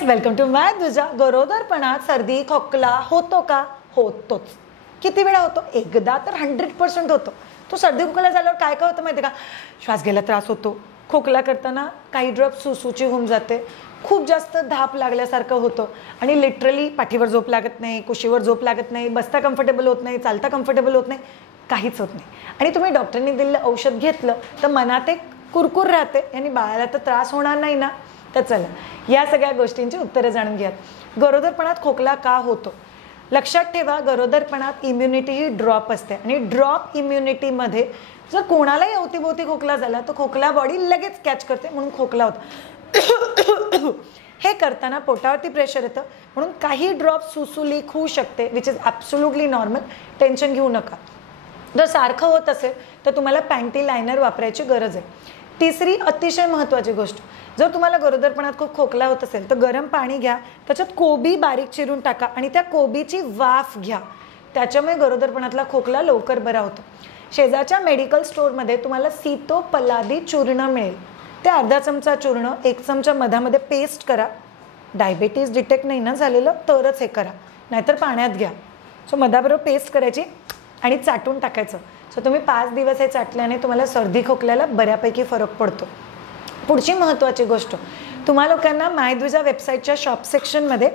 Yes, welcome to माय दुजा. गरोदरपणात सर्दी खोकला होतो का? होतोच. किती वेळा होतो? एकदा तर 100% होतो. तो सर्दी खोकला झाल्यावर काय काय होतं माहिती आहे का? श्वास घ्यायला त्रास होतो, खोकला करताना काही ड्रॉप सुसूची होऊन जाते, खूप जास्त धाप लागल्यासारखं होतं आणि लिटरली पाठीवर झोप लागत नाही, कुशीवर झोप लागत नाही, बसता कम्फर्टेबल होत नाही, चालता कम्फर्टेबल होत नाही, काहीच होत नाही. आणि तुम्ही डॉक्टरनी दिलेलं औषध घेतलं तर मनात एक कुरकुर राहते, आणि बाळाला तर त्रास होणार नाही ना. तर चला या सगळ्या गोष्टींची उत्तरं जाणून घ्यात. गरोदरपणात खोकला का होतो? लक्षात ठेवा, गरोदरपणात इम्युनिटी ही ड्रॉप असते आणि ड्रॉप इम्युनिटीमध्ये जर कोणालाही अवतीभोवती खोकला झाला तर खोकला बॉडी लगेच कॅच करते, म्हणून खोकला होतो. हे करताना पोटावरती प्रेशर येतं, म्हणून काही ड्रॉप सुसुलीक होऊ शकते, which is absolutely normal. Tension घेऊ नका. जर सारखं होत असेल तर तुम्हाला पॅन्टी लायनर वापरायची गरज आहे. तिसरी अतिशय महत्त्वाची गोष्ट, जर तुम्हाला गरोदरपणात खूप खोकला होत असेल तर गरम पाणी घ्या, त्याच्यात कोबी बारीक चिरून टाका आणि त्या कोबीची वाफ घ्या. त्याच्यामुळे गरोदरपणातला खोकला लवकर बरा होतो. शेजारच्या मेडिकल स्टोअरमध्ये तुम्हाला सीतोपलादी चूर्ण मिळेल. ते अर्धा चमचा चूर्ण 1 चमचा मधामध्ये पेस्ट करा. डायबिटीज डिटेक्ट नाही ना झालेलं तरच हे करा, नाहीतर पाण्यात घ्या. सो मधाबरोबर पेस्ट करायची आणि चाटून टाकायचं. सो तुम्ही 5 दिवस हे चाटल्याने तुम्हाला सर्दी खोकल्याला बऱ्यापैकी फरक पडतो. पुढची महत्त्वाची गोष्ट, तुम्हा लोकांना मायदुजा वेबसाईटच्या शॉप सेक्शनमध्ये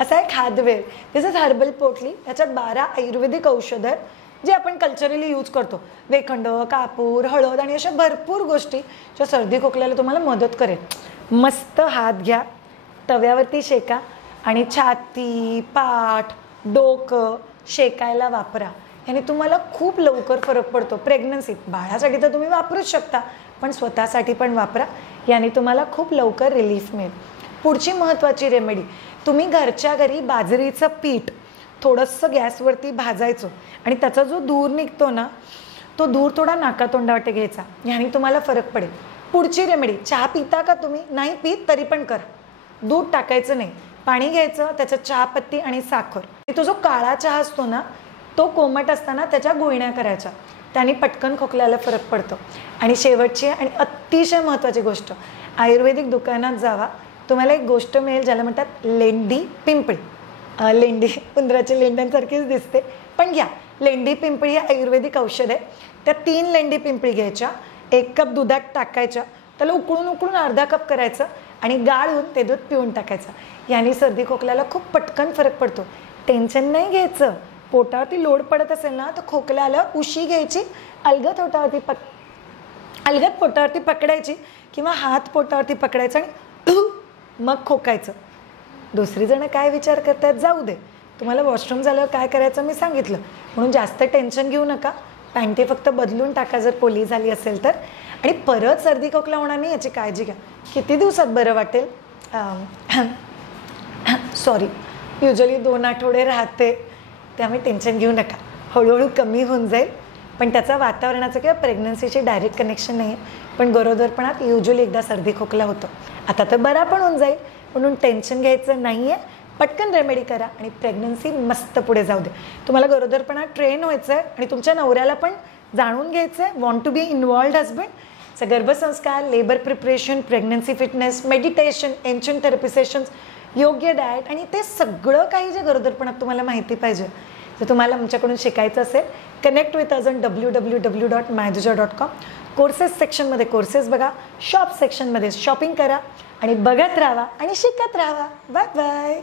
असा एक हार्डवेअर, दिस इज हर्बल पोटली. याच्यात 12 आयुर्वेदिक औषधं आहेत जे आपण कल्चरली यूज करतो. वेखंड, कापूर, हळद आणि अशा भरपूर गोष्टी ज्या सर्दी खोकल्याला तुम्हाला मदत करेल. मस्त हात घ्या, तव्यावरती शेका आणि छाती, पाठ, डोकं शेकायला वापरा. याने तुम्हाला खूप लवकर फरक पडतो. प्रेग्नन्सीत, बाळासाठी तर तुम्ही वापरूच शकता, पण स्वतःसाठी पण वापरा. याने तुम्हाला खूप लवकर रिलीफ मिळेल. पुढची महत्त्वाची रेमेडी, तुम्ही घरच्या घरी बाजरीचं पीठ थोडंसं गॅसवरती भाजायचं आणि त्याचा जो धूर निघतो ना, तो धूर थोडा नाकातोंडावाटे घ्यायचा. याने तुम्हाला फरक पडेल. पुढची रेमेडी, चहा पिता का तुम्ही? नाही पित तरी पण करा. दूध टाकायचं नाही, पाणी घ्यायचं, त्याच्यात चहापत्ती आणि साखर. तो जो काळा चहा असतो ना, तो कोमट असताना त्याच्या गुळण्या करायच्या. त्याने पटकन खोकल्याला फरक पडतो. आणि शेवटची आणि अतिशय महत्त्वाची गोष्ट, आयुर्वेदिक दुकानात जावा, तुम्हाला एक गोष्ट मिळेल ज्याला म्हणतात लेंडी पिंपळी. लेंडी उंदराच्या लेंड्यांसारखीच दिसते, पण घ्या. लेंडी पिंपळी ही आयुर्वेदिक औषध आहे. त्या 3 लेंडी पिंपळी घ्यायच्या, 1 कप दुधात टाकायच्या, त्याला उकळून अर्धा कप करायचं आणि गाळून ते दूध पिऊन टाकायचं. याने सर्दी खोकल्याला खूप पटकन फरक पडतो. टेन्शन नाही घ्यायचं. पोटावरती लोड पडत असेल ना तर खोकल्याला उशी घ्यायची, अलगद पोटावरती पकडायची किंवा हात पोटावरती पकडायचा आणि मग खोकायचं. दुसरी जण काय विचार करतात जाऊ दे, तुम्हाला वॉशरूम झाल्यावर काय करायचं मी सांगितलं, म्हणून जास्त टेन्शन घेऊ नका. पॅन्टी फक्त बदलून टाका जर पोली झाली असेल तर, आणि परत सर्दी खोकला होणार नाही याची काळजी घ्या. किती दिवसात बरं वाटेल? सॉरी, युजली 2 आठवडे राहते, त्यामुळे टेन्शन घेऊ नका. हळूहळू कमी होऊन जाईल, पण त्याचा वातावरणाचं किंवा प्रेग्नन्सीशी डायरेक्ट कनेक्शन नाही आहे. पण गरोदरपणात युजली एकदा सर्दी खोकला होतो, आता तर बरा पण होऊन जाईल, म्हणून टेन्शन घ्यायचं नाही आहे. पटकन रेमेडी करा आणि प्रेग्नन्सी मस्त पुढे जाऊ दे. तुम्हाला गरोदरपणात ट्रेन व्हायचं आहे आणि तुमच्या नवऱ्याला पण जाणून घ्यायचं आहे, want to be involved husband. So गर्भसंस्कार, labour preparation, pregnancy fitness, meditation, ancient therapy sessions, योग्य डाएट आणि ते सगळं काही जे गरोदरपणात तुम्हाला माहिती पाहिजे, जर तुम्हाला आमच्याकडून शिकायचं असेल, connect with us on www.myduja.com. Courses सेक्शनमध्ये कोर्सेस बघा, शॉप सेक्शनमध्ये शॉपिंग करा आणि बघत राहा आणि शिकत राहा. Bye bye.